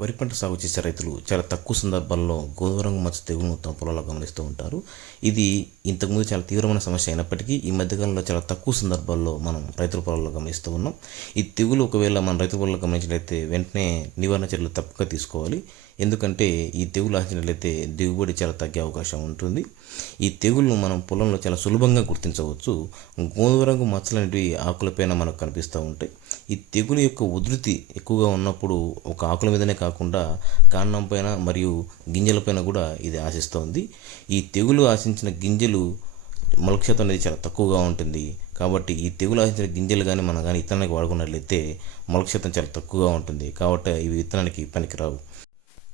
వరి పంట సాగు చేసే రైతులు చాలా తక్కువ సందర్భాల్లో గోధుమ రంగు మచ్చ తెగులను తమ పొలంలో గమనిస్తూ ఉంటారు. ఇది ఇంతకుముందు చాలా తీవ్రమైన సమస్య అయినప్పటికీ ఈ మధ్యకాలంలో చాలా తక్కువ సందర్భాల్లో మనం రైతుల పొలాల్లో గమనిస్తూ ఉన్నాం. ఈ తెగులు ఒకవేళ మన రైతు పొలంలో గమనించినట్లయితే వెంటనే నివారణ చర్యలు తప్పక తీసుకోవాలి. ఎందుకంటే ఈ తెగులు ఆశించినట్లయితే దిగుబడి చాలా తగ్గే అవకాశం ఉంటుంది. ఈ తెగులను మనం పొలంలో చాలా సులభంగా గుర్తించవచ్చు. గోధుమ రంగు మచ్చలు అనేటివి ఆకులపైన మనకు కనిపిస్తూ ఉంటాయి. ఈ తెగులు యొక్క ఉధృతి ఎక్కువగా ఉన్నప్పుడు ఒక ఆకుల మీదనే కాకుండా కాండం పైన మరియు గింజలపైన కూడా ఇది ఆశిస్తోంది. ఈ తెగులు ఆశించిన గింజలు మొలక అనేది చాలా తక్కువగా ఉంటుంది. కాబట్టి ఈ తెగులు ఆశించిన గింజలు కానీ మనం కానీ విత్తనానికి వాడుకున్నట్లయితే మొలక చాలా తక్కువగా ఉంటుంది. కాబట్టి ఇవి విత్తనానికి పనికిరావు.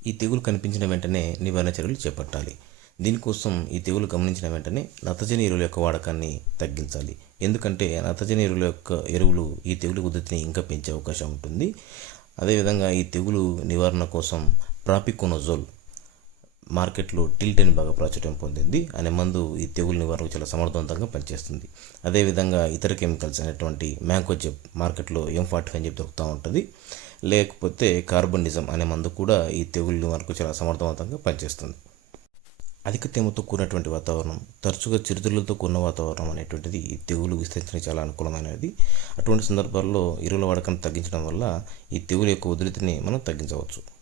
ఈ తెగులు కనిపించిన వెంటనే నివారణ చర్యలు చేపట్టాలి. దీనికోసం ఈ తెగులు గమనించిన వెంటనే నత్తజని ఎరువుల యొక్క వాడకాన్ని తగ్గించాలి. ఎందుకంటే నత్రజని ఎరువుల యొక్క ఎరువులు ఈ తెగులు ఉద్ధతిని ఇంకా పెంచే అవకాశం ఉంటుంది. అదేవిధంగా ఈ తెగులు నివారణ కోసం ప్రాపికోనోజోల్ మార్కెట్లో టిల్టెన్ బాగా ప్రాచుర్యం పొందింది. అనే మందు ఈ తెగులు నివారణకు చాలా సమర్థవంతంగా పనిచేస్తుంది. అదేవిధంగా ఇతర కెమికల్స్ అనేటువంటి మ్యాంకోజెప్ మార్కెట్లో ఎం ఫార్టీ ఫైవ్ అని చెప్పి దొరుకుతూ ఉంటుంది. లేకపోతే కార్బనిజం అనే మందు కూడా ఈ తెగుళ్ళ నివారణకు చాలా సమర్థవంతంగా పనిచేస్తుంది. అధిక తేమతో కూడినటువంటి వాతావరణం తరచుగా చిరుతలతో కూడిన వాతావరణం అనేటువంటిది ఈ తెగులు విస్తరించడానికి చాలా అనుకూలమైనది. అటువంటి సందర్భాల్లో ఎరువుల వాడకాన్ని తగ్గించడం వల్ల ఈ తెగులు యొక్క ఉధృతిని మనం తగ్గించవచ్చు.